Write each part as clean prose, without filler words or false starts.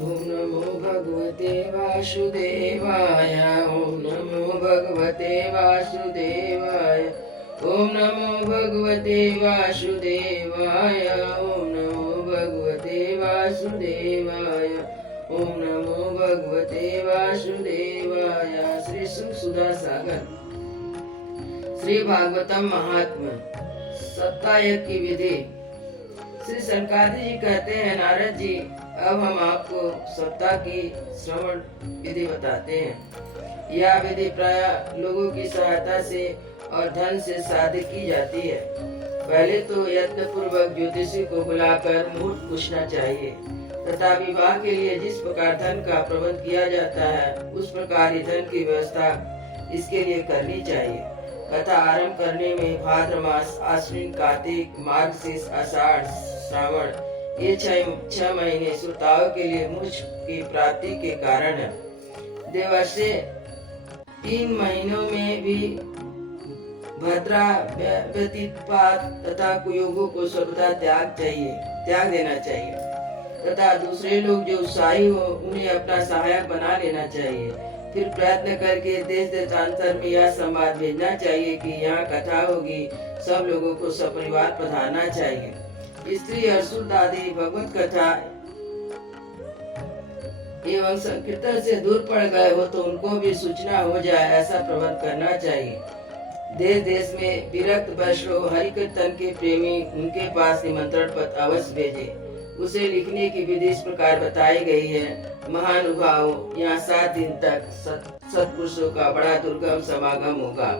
ओम नमो भगवते वासुदेवाय। ओम नमो भगवते वासुदेवाय। ओम नमो भगवते वासुदेवाय। ओम नमो भगवते वासुदेवाय। ओम नमो भगवते वासुदेवाय। श्री सुधा सागर श्री भागवतम महात्मा सप्तायक की विधि। श्री सनकादिक जी कहते हैं, नारद जी अब हम आपको सप्ताह की श्रवण विधि बताते हैं। यह विधि प्राय लोगों की सहायता से और धन से साधित की जाती है। पहले तो यत्न पूर्वक ज्योतिषी को बुलाकर मुहूर्त पूछना चाहिए तथा विवाह के लिए जिस प्रकार धन का प्रबंध किया जाता है उस प्रकार ही धन की व्यवस्था इसके लिए करनी चाहिए। कथा आरंभ करने में भाद्र मास, आश्विन, कार्तिक, मार्गशीर्ष, आषाढ़, श्रावण ये 6 महीने श्रोताओं के लिए मोक्ष की प्राप्ति के कारण है। देवर्षि 3 महीनों में भी भद्रा व्यतीतपात तथा कुयोगों को सर्वदा त्याग देना चाहिए तथा दूसरे लोग जो उत्साही हो उन्हें अपना सहायक बना लेना चाहिए। फिर प्रयत्न करके देश देशांतर में यह संवाद भेजना चाहिए कि यहाँ कथा होगी, सब लोगों को सपरिवार पधारना चाहिए। स्त्री और शुद्ध आदि भगवत कथा एवं संकीर्तन से दूर पड़ गए हो तो उनको भी सूचना हो जाए, ऐसा प्रबंध करना चाहिए। देश देश में विरक्त वैष्णव हरि कीर्तन के प्रेमी उनके पास निमंत्रण पत्र अवश्य भेजे। उसे लिखने की विधि इस प्रकार बताई गई है। महानुभाव, यहाँ 7 दिन तक सत्पुरुषों का बड़ा दुर्गम समागम होगा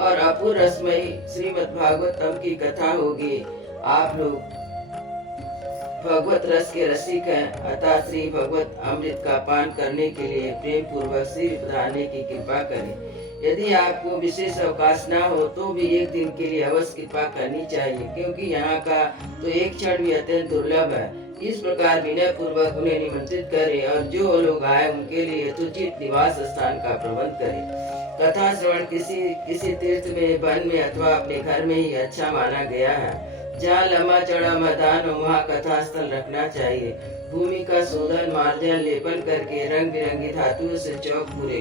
और अपूर्व रसमयी श्रीमद् भागवतम की कथा होगी। आप लोग भगवत रस के रसिक हैं, अतः श्री भगवत अमृत का पान करने के लिए प्रेम पूर्वक श्री पधारने की कृपा करें। यदि आपको विशेष अवकाश न हो तो भी एक दिन के लिए अवश्य कृपा करनी चाहिए, क्योंकि यहाँ का तो एक क्षण भी अत्यंत दुर्लभ है। इस प्रकार विनय पूर्वक उन्हें निमंत्रित करें और जो लोग आए उनके लिए यथोचित निवास स्थान का प्रबंध करें। कथा श्रवण किसी तीर्थ में, वन में अथवा अपने घर में ही अच्छा माना गया है। जहाँ लंबा चौड़ा मैदान हो वहाँ कथा स्थल रखना चाहिए। भूमि का शोधन, मार्जन, लेपन करके रंग बिरंगी धातुओं से चौक पूरे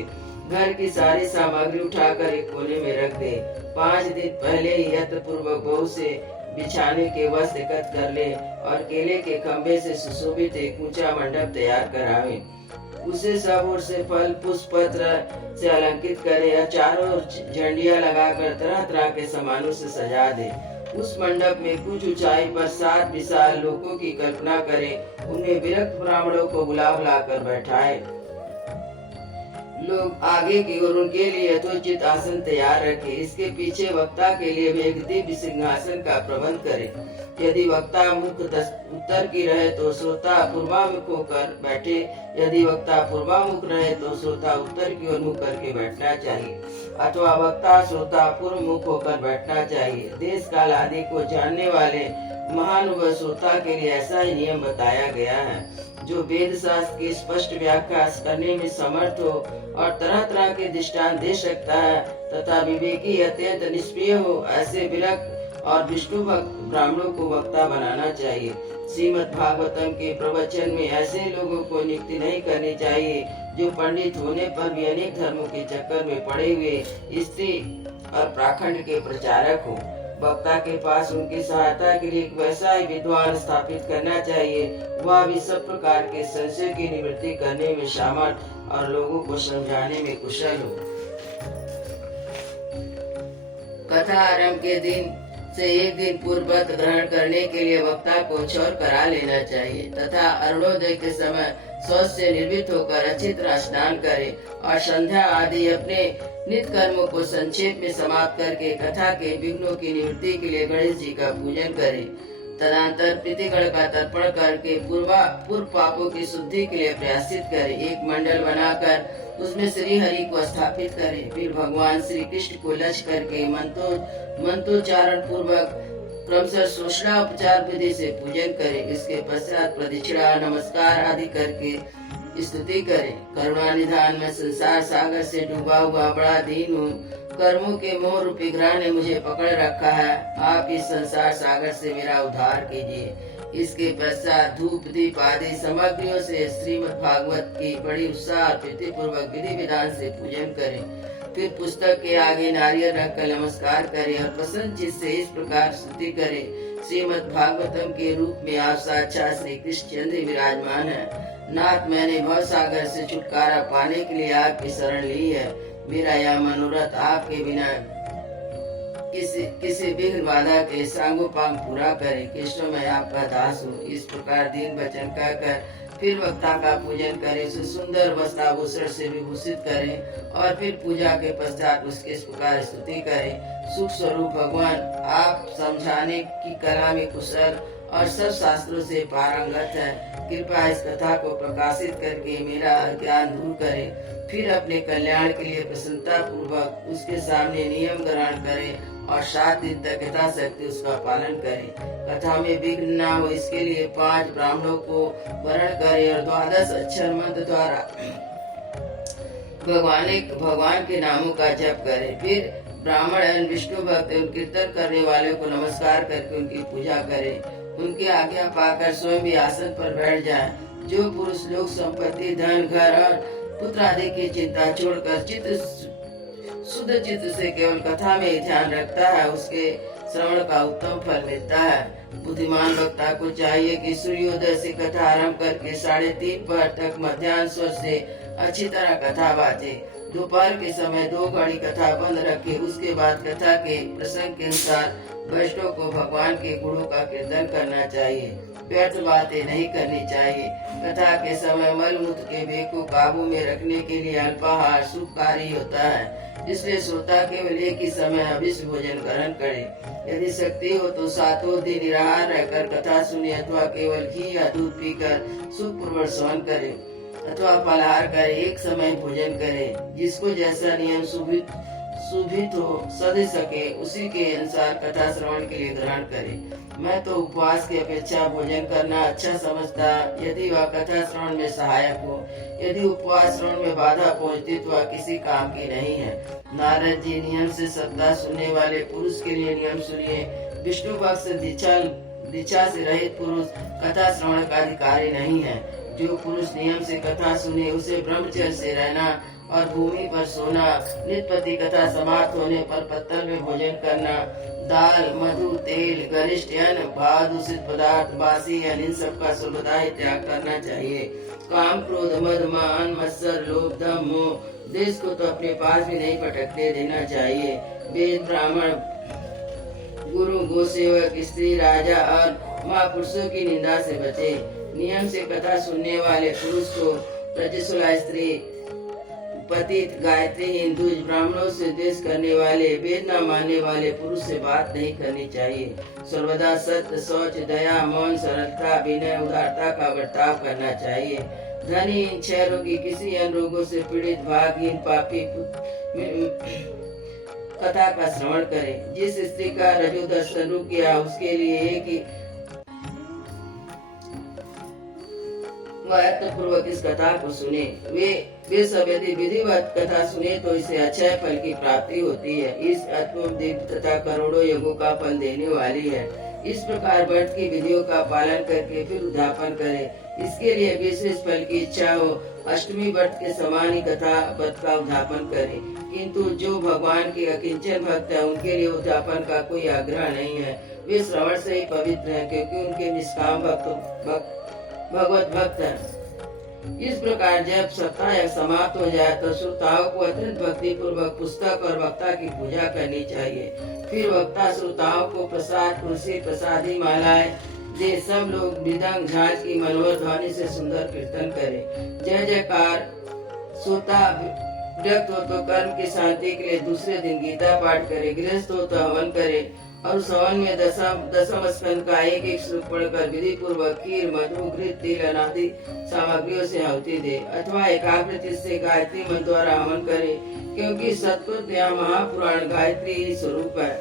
घर की सारी सामग्री उठाकर एक कोने में रख दे। 5 दिन पहले ही यत्न पूर्वक बहू से बिछाने के वस्त्र एकत्र कर ले और केले के खंभे से सुशोभित एक ऊंचा मंडप तैयार करावे। उसे सब ओर से फल पुष्प पत्र से अलंकृत करे और चारों ओर झंडियां लगाकर तरह तरह के सामानों से सजा दे। उस मंडप में कुछ ऊंचाई पर 7 विशाल लोकों की कल्पना करे। उनमें विरक्त ब्राह्मणों को बुला कर बैठाए। लोग आगे की ओर उनके लिए यथोचित आसन तैयार रखे। इसके पीछे वक्ता के लिए भी एक दिव्य सिंहासन का प्रबंध करे। यदि वक्ता मुख उत्तर की रहे तो श्रोता पूर्वामुख होकर बैठे। यदि वक्ता पूर्वामुख रहे तो श्रोता उत्तर की ओर मुख करके बैठना चाहिए, अथवा वक्ता श्रोता पूर्व मुख होकर बैठना चाहिए। देश काल आदि को जानने वाले महानुभाव श्रोता के लिए ऐसा ही नियम बताया गया है। जो वेद शास्त्र की स्पष्ट व्याख्या करने में समर्थ हो और तरह तरह के दृष्टांत दे सकता है तथा विवेकी अत्यंत निष्प्रिय हो, ऐसे विरक्त और विष्णु भक्त ब्राह्मणों को वक्ता बनाना चाहिए। श्रीमद् भागवतम के प्रवचन में ऐसे लोगों को नियुक्ति नहीं करनी चाहिए जो पंडित होने पर भी अनेक धर्मों के चक्कर में पड़े हुए स्त्री और पाखंड के प्रचारक हो। वक्ता के पास उनकी सहायता के लिए एक वैसा ही विद्वान स्थापित करना चाहिए, वह भी सब प्रकार के संशय की निवृत्ति करने में सामर्थ और लोगों को समझाने में कुशल हो। कथा आरंभ के दिन से एक दिन पूर्व व्रत ग्रहण करने के लिए वक्ता को क्षौर करा लेना चाहिए तथा अरुणोदय के समय शौच से निर्भीत होकर अच्छी तरह स्नान करे और संध्या आदि अपने नित्य कर्मों को संक्षेप में समाप्त करके कथा के विघ्नों की निवृत्ति के लिए गणेश जी का पूजन करे। तदनंतर प्रीतिगण का तर्पण करके पूर्व पापों की शुद्धि के लिए प्रयासित करे। एक मंडल बनाकर उसमें श्री हरि को स्थापित करे। फिर भगवान श्री कृष्ण को लक्ष्य करके मंत्रोच्चारण पूर्वक क्रमशः सूचना उपचार विधि से पूजन करे। इसके पश्चात प्रदक्षिणा नमस्कार आदि करके स्तुति करे। करुणा निधान में संसार सागर से डूबा हुआ बड़ा दीन हूँ। कर्मों के मोह रूपी ग्रह ने मुझे पकड़ रखा है। आप इस संसार सागर से मेरा उद्धार कीजिए। इसके पश्चात धूप दीप आदि सामग्रियों से श्रीमद् भागवत की बड़ी उत्साह और प्रीति पूर्वक विधि विधान से पूजन करें। फिर पुस्तक के आगे नारियल रखकर नमस्कार करें और प्रसन्न चित्त से इस प्रकार स्तुति करें, श्रीमद् भागवतम के रूप में आप साक्षात श्री कृष्ण चंद्र विराजमान है। नाथ, मैंने भव सागर से छुटकारा पाने के लिए आपकी शरण ली है। मेरा यह मनोरथ आपके बिना किसी विघ्न बाधा के सांगोपांग पूरा करे। कृष्ण, मैं आपका दास हूँ। इस प्रकार दीन वचन कहकर फिर वक्ता का पूजन करें, उसे सुंदर वस्त्राभूषण से विभूषित करें और फिर पूजा के पश्चात उसके इस प्रकार स्तुति करें। सुख स्वरूप भगवान, आप समझाने की कला में कुशल और सब शास्त्रों से पारंगत है। कृपया इस कथा को प्रकाशित करके मेरा अज्ञान दूर करें। फिर अपने कल्याण के लिए प्रसन्नता पूर्वक उसके सामने नियम ग्रहण करें और 7 दिन तक यथाशक्ति उसका पालन करें। कथा में विघ्न न हो इसके लिए 5 ब्राह्मणों को वर्ण करें और 12 अक्षर मंत्र द्वारा भगवान के नामों का जप करें। फिर ब्राह्मण विष्णु भक्त एवं कीर्तन करने वालों को नमस्कार करके उनकी पूजा करें। उनकी आज्ञा पाकर स्वयं भी आसन पर बैठ जाए। जो पुरुष लोग संपत्ति, धन, घर और पुत्र आदि की चिंता छोड़कर शुद्ध चित्त से केवल कथा में ध्यान रखता है, उसके श्रवण का उत्तम फल मिलता है। बुद्धिमान वक्ता को चाहिए कि सूर्योदय से कथा आरंभ करके 3:30 पहर तक मध्याह्न स्वर से अच्छी तरह कथा बाजे। दोपहर के समय 2 घड़ी कथा बंद रखे। उसके बाद कथा के प्रसंग के अनुसार वैष्णव को भगवान के गुणों का कीर्तन करना चाहिए। व्यर्थ बातें नहीं करनी चाहिए। कथा के समय मल मूत्र के वेग को काबू में रखने के लिए अल्पाहार शुभकारी होता है, इसलिए श्रोता केवल एक ही समय अभिष्ट भोजन ग्रहण करे। यदि शक्ति हो तो 7 दिन निराहार रहकर कथा सुने अथवा केवल घी या दूध पीकर सुखपूर्वक श्रवण करे अथवा फलाहार कर एक समय भोजन करे। जिसको जैसा नियम सुभित हो सध सके उसी के अनुसार कथा श्रवण के लिए ग्रहण करे। मैं तो उपवास की अपेक्षा भोजन करना अच्छा समझता, यदि वह कथा श्रवण में सहायक हो। यदि उपवास श्रवण में बाधा पहुंचती तो वह किसी काम की नहीं है। नारद जी, नियम से सप्ताह सुनने वाले पुरुष के लिए नियम सुनिए। विष्णु भक्त से दीक्षा से रहित पुरुष कथा श्रवण का अधिकारी नहीं है। जो पुरुष नियम से कथा सुने उसे ब्रह्मचर्य से रहना और भूमि पर सोना, नित्यपति कथा समाप्त होने पर पत्तल में भोजन करना, दाल, मधु, तेल, गरिष्ठ अन्न, भाव दूषित पदार्थ, बासी अन्न, इन सब का सर्वदा ही त्याग करना चाहिए। काम, क्रोध, मद, मान, मत्सर, लोभ, दम, मोह, देश को तो अपने पास भी नहीं पटकने देना चाहिए। वेद, ब्राह्मण, गुरु, गोसेवक, स्त्री, राजा और महापुरुषों की निंदा से बचे। नियम से कथा सुनने वाले पुरुष को रजस्वला स्त्री, पतित, गायत्री, हिंदू, ब्राह्मणों से द्वेष करने वाले, वेद न मानने वाले पुरुष से बात नहीं करनी चाहिए। सर्वदा सत्य, शौच, दया, मौन, सरलता, विनय, उदारता का बर्ताव करना चाहिए। धनी, इन 6 रोगी, किसी अन्य रोगों से पीड़ित, भागहीन, पापी कथा का श्रवण करें। जिस स्त्री का रजो दर्शन रुक गया उसके लिए एक ही पूर्वक इस कथा को सुने। वे सब यदि विधिवत कथा सुने तो इसे अक्षय फल की प्राप्ति होती है। इस अद्भुत दिव्य तथा करोड़ों योगों का फल देने वाली है। इस प्रकार व्रत की विधियों का पालन करके फिर उद्यापन करें। इसके लिए विशेष फल की इच्छा हो, अष्टमी व्रत के समान ही कथा व्रत का उद्यापन करें। किंतु जो भगवान के अकिंचन भक्त है उनके लिए उद्यापन का कोई आग्रह नहीं है। वे श्रवण से ही पवित्र हैं, क्योंकि उनके निष्काम भगवत भक्त है। इस प्रकार जब सप्ताह समाप्त हो जाए तो श्रोताओं को अत्यंत भक्ति पूर्वक पुस्तक और वक्ता की पूजा करनी चाहिए। फिर वक्ता श्रोताओं को प्रसाद, कुर्सी, प्रसादी, मालाएं दे। सब लोग मृदंग, झांझ की मनोहर ध्वनि से सुंदर कीर्तन करें। जय जयकार। श्रोता व्यक्त हो तो कर्म की शांति के लिए दूसरे दिन गीता पाठ करे। गृहस्थ हो तो हवन करे और उस हवन में दसम स्कंद का एक श्लोक पढ़कर विधि पूर्वक खीर, मधु, घृत, तिल अनादि सामग्रियों से आहुति दे अथवा एकाग्रचित्त से गायत्री मंत्र द्वारा हवन करे, क्योंकि सत्पुरुष या महापुराण गायत्री ही स्वरूप है।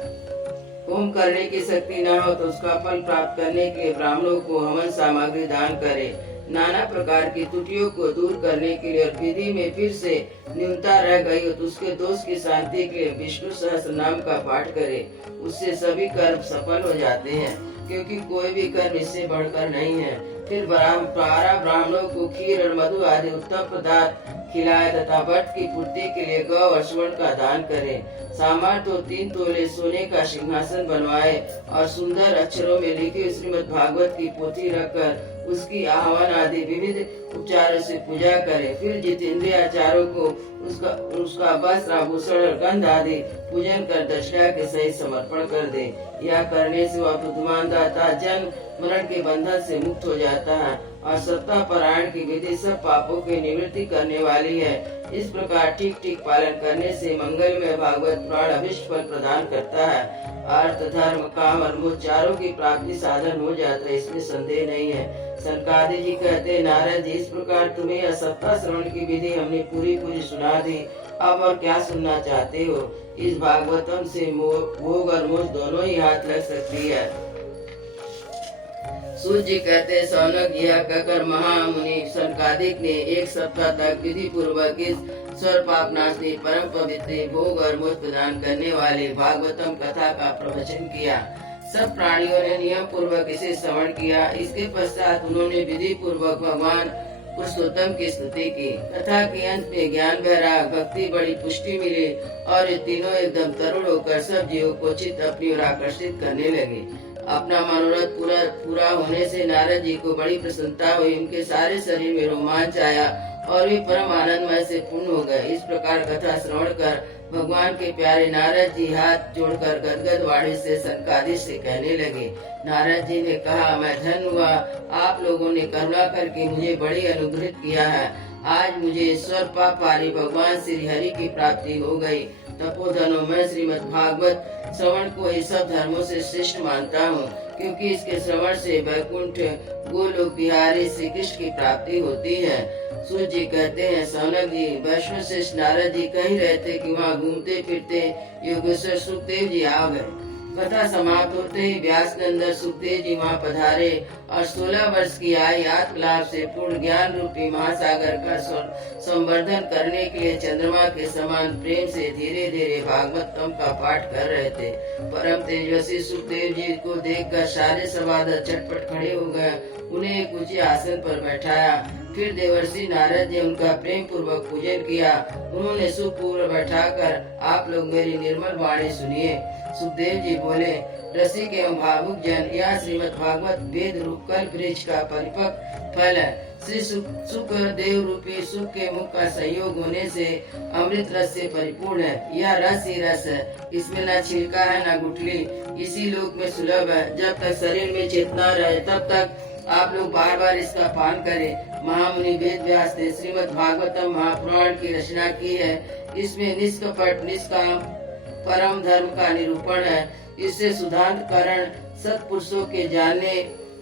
होम करने की शक्ति न हो तो उसका फल प्राप्त करने के लिए ब्राह्मणों को हवन सामग्री दान करे। नाना प्रकार की त्रुटियों को दूर करने के लिए और विधि में फिर से न्यूनता रह गई हो तो उसके दोष की शांति के लिए विष्णु सहस्त्र नाम का पाठ करे। उससे सभी कर्म सफल हो जाते हैं। क्योंकि कोई भी कर्म इससे बढ़कर नहीं है। फिर 12 ब्राह्मणों को खीर और मधु आदि उत्तम पदार्थ खिलाए तथा भट्ट की पूर्ति के लिए गौ और स्वर्ण का दान करे। सामर्थ्य तो 3 तोले सोने का सिंहासन बनवाए और सुंदर अक्षरों में लिखी श्रीमद् भागवत की पोथी रखकर उसकी आह्वान आदि विविध उपचारों से पूजा करे। फिर जितेंद्रियाचार्यों को उसका वस्त्र आभूषण और गंध आदि पूजन कर दक्षिणा के सहित समर्पण कर दे। यह करने से वह बुद्धिमान दाता जन्म मरण के बंधन से मुक्त हो जाता है और सत्ता पारायण की विधि सब पापों की निवृत्ति करने वाली है। इस प्रकार ठीक ठीक पालन करने से मंगलमय भागवत पुराण अभिष्ट फल प्रदान करता है। अर्थ धर्म काम और मोक्ष चारों की प्राप्ति साधन हो जाता है, इसमें संदेह नहीं है। सनकादि जी कहते, नारद जी, इस प्रकार तुम्हें यह सत्ता श्रवण की विधि हमने पूरी सुना दी, अब और क्या सुनना चाहते हो? इस भागवतम से भोग और मोक्ष दोनों ही हाथ लग सकती है। सूत जी कहते, सौनक यह कहकर महामुनि सनकादिक ने 1 सप्ताह तक विधि पूर्वक इस स्वर पाप नाशनी परम पवित्र भोग और मोक्ष प्रदान करने वाले भागवतम कथा का प्रवचन किया। सब प्राणियों ने नियम पूर्वक इसे श्रवण किया। इसके पश्चात उन्होंने विधि पूर्वक भगवान पुरुषोत्तम की स्तुति की। कथा के अंत में ज्ञान वैराग भक्ति बड़ी पुष्टि मिली और ये तीनों एकदम तरुण होकर सब जीवों को चित्त अपनी ओर आकर्षित करने लगे। अपना मनोरथ पूरा होने से नारद जी को बड़ी प्रसन्नता हुई। उनके सारे शरीर में रोमांच आया और वे परम आनंदमय से पूर्ण हो गए। इस प्रकार कथा श्रवण कर भगवान के प्यारे नारद जी हाथ जोड़कर गदगद वाणी से सनकादिक से कहने लगे। नारद जी ने कहा, मैं धन्य हुआ, आप लोगों ने करुणा करके मुझे बड़ी अनुग्रहित किया है। आज मुझे ईश्वर पारी भगवान श्री हरि की प्राप्ति हो गई। तपोधनो मैं श्रीमद् भागवत श्रवण को इस सब धर्मों से श्रेष्ठ मानता हूँ, क्योंकि इसके श्रवण से वैकुंठ गोलोक बिहारी श्री कृष्ण की प्राप्ति होती है। सूर्य जी कहते हैं, सौनक जी, वैष्णव श्रेष्ठ नारद जी कह रहे थे कि वहाँ घूमते फिरते योगेश्वर सुखदेव जी आ गए। कथा समाप्त होते ही व्यास नंदन सुखदेव जी वहाँ पधारे और 16 वर्ष की आयु आत्मलाभ से पूर्ण ज्ञान रूपी महासागर का संवर्धन करने के लिए चंद्रमा के समान प्रेम से धीरे धीरे भागवतम का पाठ कर रहे थे। परम तेजस्वी सुखदेव जी को देखकर सारे सभासद चटपट खड़े हो गए। उन्हें एक ऊंचे आसन पर बैठाया। फिर देवर्षि नारद जी उनका प्रेम पूर्वक पूजन किया। उन्होंने सुखपूर्वक बैठाकर, आप लोग मेरी निर्मल वाणी सुनिए। सुखदेव जी बोले, रसिक एवं भावुक जन, यह श्रीमद् भागवत वेद रूप कल्प वृक्ष का परिपक्व फल है। श्री सुखदेव रूपी सुख के मुख का संयोग होने से अमृत रस से परिपूर्ण है। यह रस ही रस है, इसमें न छिलका है न गुठली। इसी लोक में सुलभ है। जब तक शरीर में चेतना रहे तब तक आप लोग बार बार इसका पान करें। महामुनि वेद व्यास ने श्रीमद् भागवतम महापुराण की रचना की है। इसमें निष्कपट निष्काम परम धर्म का निरूपण है। इससे सुधांतकरण सत्पुरुषों के जानने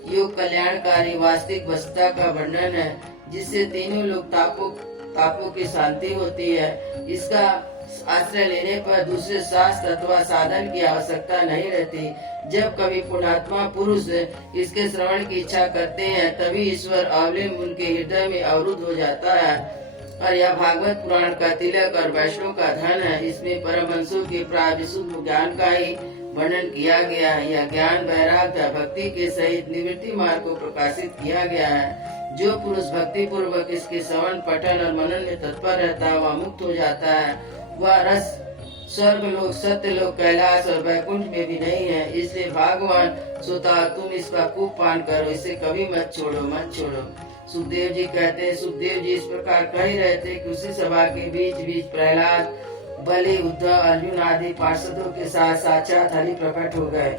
योग कल्याणकारी वास्तविक वस्तुता का वर्णन है, जिससे तीनों लोग तापों की शांति होती है। इसका आश्रय लेने पर दूसरे शास्त्र अथवा साधन की आवश्यकता नहीं रहती। जब कभी पुण्यात्मा पुरुष इसके श्रवण की इच्छा करते हैं, तभी ईश्वर अवलिंब उनके हृदय में अवरुद्ध हो जाता है। और यह भागवत पुराण का तिलक और वैष्णव का धन है। इसमें परमहंसों के प्राय विशुद्ध ज्ञान का ही वर्णन किया गया है। यह ज्ञान वैराग्य भक्ति के सहित निवृत्ति मार्ग को प्रकाशित किया गया है। जो पुरुष भक्ति पूर्वक इसके श्रवण पठन और मनन में तत्पर रहता है, वह मुक्त हो जाता है। वह रस स्वर्ग लोक सत्य लोक कैलाश और वैकुंठ में भी नहीं है। इसलिए भगवान सोता तुम इसका खूब पान करो, इसे कभी मत छोड़ो। सुखदेव जी कहते हैं, सुखदेव जी इस प्रकार कह रहे थे कि उसी सभा के बीच प्रहलाद, बलि, उद्धव, अर्जुन आदि पार्षदों के साथ साक्षात हरि प्रकट हो गए।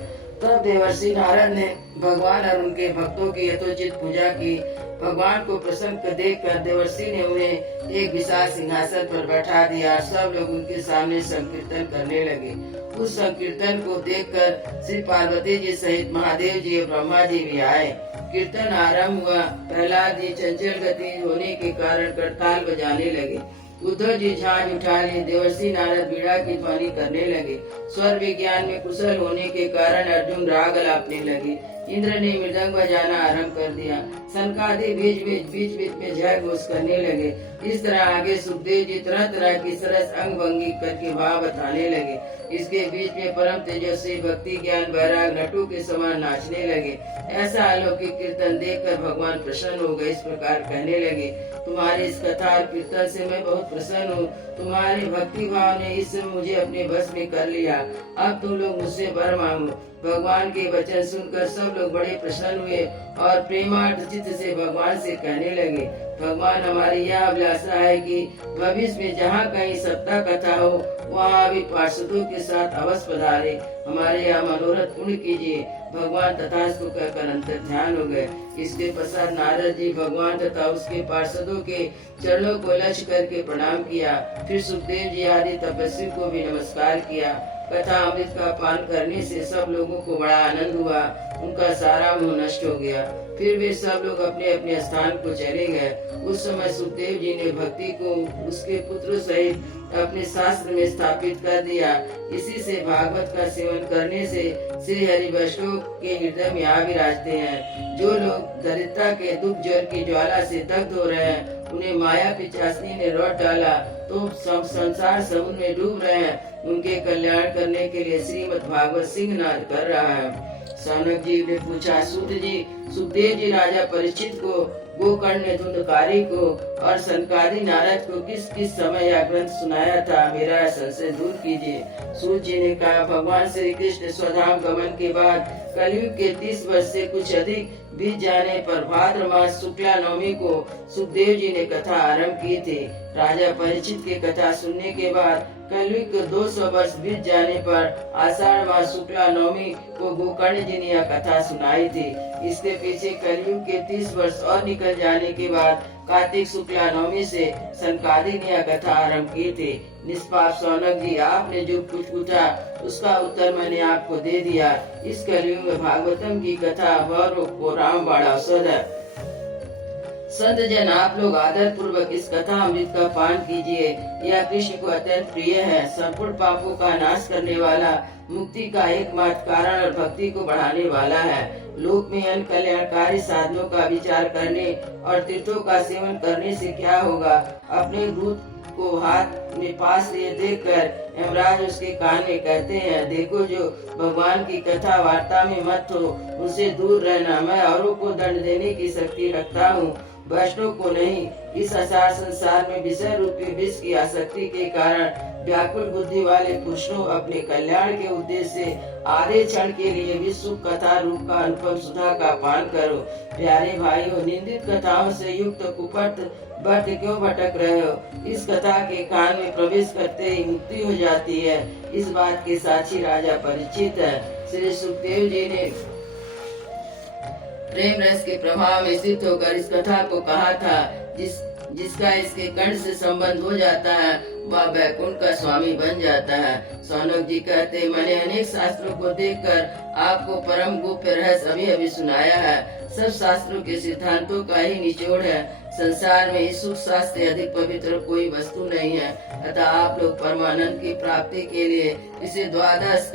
तब देवर्षि नारद ने भगवान और उनके भक्तों की यथोचित पूजा की। भगवान को प्रसन्न देखकर देवर्षि ने उन्हें एक विशाल सिंहासन पर बैठा दिया। सब लोग उनके सामने संकीर्तन करने लगे। उस संकीर्तन को देखकर श्री पार्वती जी सहित महादेव जी और ब्रह्मा जी भी आए। कीर्तन आरंभ हुआ। प्रहलाद जी चंचल गति होने के कारण करताल बजाने लगे। उद्धव जी झांझ उठा लिए। देवर्षि नारद बीड़ा की ध्वनि करने लगे। स्वर विज्ञान में कुशल होने के कारण अर्जुन राग अलापने लगे। इंद्र ने मृदंग बजाना आरंभ कर दिया। सनकादि बीच बीच में जय घोष करने लगे। इस तरह आगे सुखदेव जी तरह तरह की सरस अंग भंगी करके भाव बताने लगे। इसके बीच में परम तेजस्वी भक्ति ज्ञान वैराग नटू के समान नाचने लगे। ऐसा अलौकिक कीर्तन देखकर भगवान प्रसन्न हो गए। इस प्रकार कहने लगे, तुम्हारी इस कथा और कीर्तन से मैं बहुत प्रसन्न हूँ। तुम्हारी भक्ति भाव ने इस समय मुझे अपने बस में कर लिया। अब तुम लोग मुझसे वर मांगो। भगवान के वचन सुनकर सब लोग बड़े प्रसन्न हुए और प्रेमार्थ चित्त से भगवान से कहने लगे, भगवान हमारी यह अभिलाषा है कि भविष्य में जहाँ कहीं सप्ताह कथा हो वहाँ भी पार्षदों के साथ अवश्य पधारे। हमारे यहाँ मनोरथ पूर्ण कीजिए। भगवान तथास्तु कहकर अंतर ध्यान हो गए। इसके पश्चात नारद जी भगवान तथा उसके पार्षदों के चरणों को लक्ष्य करके प्रणाम किया। फिर सुखदेव जी आदि तपस्वी को भी नमस्कार किया। कथा अमृत का पान करने से सब लोगों को बड़ा आनंद हुआ। उनका सारा मोह नष्ट हो गया। फिर वे सब लोग अपने अपने स्थान को चले गए। उस समय सुखदेव जी ने भक्ति को उसके पुत्र सहित अपने शास्त्र में स्थापित कर दिया। इसी से भागवत का सेवन करने से श्री हरि वैष्णव के हृदय में आ विराजते हैं। जो लोग दरिद्रता के दुख ज्वर की ज्वाला से दग्ध हो रहे हैं, उन्हें माया पिचासनी ने रौट डाला तो संसार समुद्र में डूब रहे हैं, उनके कल्याण करने के लिए श्रीमद् भागवत सिंह नाद कर रहा है। सौनक जी ने पूछा, सूत जी, सुखदेव जी राजा परीक्षित को, गोकर्ण धुंधकारी को और सनकादि नारद को किस किस समय यह ग्रंथ सुनाया था, मेरा संशय दूर कीजिए। सूत जी ने कहा, भगवान श्री कृष्ण स्वधाम गमन के बाद कलयुग के 30 वर्ष से कुछ अधिक बीत जाने पर भाद्र मास शुक्ला नवमी को सुखदेव जी ने कथा आरंभ की थी। राजा परीक्षित की कथा सुनने के बाद कलयुग के 200 वर्ष बीत जाने पर आषाढ़ मास शुक्ला नवमी को गोकर्ण जी ने यह कथा सुनाई थी। इसके पीछे कलयुग के 30 वर्ष और निकल जाने के बाद कार्तिक शुक्ला नवमी से सनकादि ने यह कथा आरंभ की थी। निष्पाप सौनक जी, आपने जो कुछ पूछा उसका उत्तर मैंने आपको दे दिया। इस कलयुग में भागवतम की कथा वर को रामबाण औषध है। संत जन, आप लोग आदर पूर्वक इस कथा अमृत का पान कीजिए। यह कृष्ण को अत्यंत प्रिय है। संपूर्ण पापों का नाश करने वाला, मुक्ति का एकमात्र कारण और भक्ति को बढ़ाने वाला है। लोक में अन्य कल्याणकारी साधनों का विचार करने और तीर्थों का सेवन करने से क्या होगा? अपने दूत को हाथ में पास लिए देखकर यमराज उसके कान में कहते हैं, देखो जो भगवान की कथा वार्ता में मत हो, उनसे दूर रहना। मैं औरों को दंड देने की शक्ति रखता हूँ, वैष्णव को नहीं। इस असार संसार में विषय रूपी विष की आसक्ति के कारण व्याकुल बुद्धि वाले पुरुषों अपने कल्याण के उद्देश्य से आधे क्षण के लिए भी सुख कथा रूप का अनुपम सुधा का पान करो। प्यारे भाइयों, निंदित कथाओं से युक्त कुपथ बट क्यों भटक रहे हो? इस कथा के कान में प्रवेश करते ही मुक्ति हो जाती है। इस बात के साक्षी राजा परीक्षित है। श्री सुखदेव जी ने प्रेम रस के प्रभाव में स्थित होकर इस कथा को कहा था। जिसका इसके कर्ण से संबंध हो जाता है वह वैकुंठ का स्वामी बन जाता है। सौनक जी कहते, मैंने अनेक शास्त्रों को देखकर आपको परम गुप्त रहस्य अभी अभी सुनाया है। सब शास्त्रों के सिद्धांतों का ही निचोड़ है। संसार में इस सुख शास्त्र से अधिक पवित्र कोई वस्तु नहीं है। अतः आप लोग परमानंद की प्राप्ति के लिए इसे द्वादश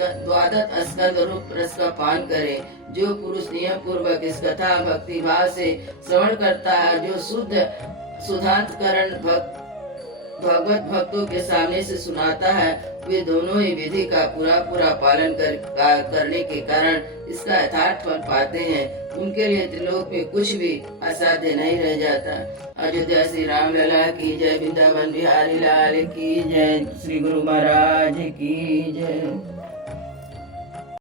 स्कंद रूप रस का पान करें। जो पुरुष नियम पूर्वक इस कथा भक्ति भाव से श्रवण करता है, जो शुद्ध सुधांतकरण भगवत भक्तों के सामने से सुनाता है, वे दोनों ही विधि का पूरा पालन करने के कारण इसका यथार्थ फल पाते हैं। उनके लिए त्रिलोक में कुछ भी असाध्य नहीं रह जाता। अयोध्या श्री राम लला की जय, वृंदावन बिहारी लाल की जय, श्री गुरु महाराज की जय।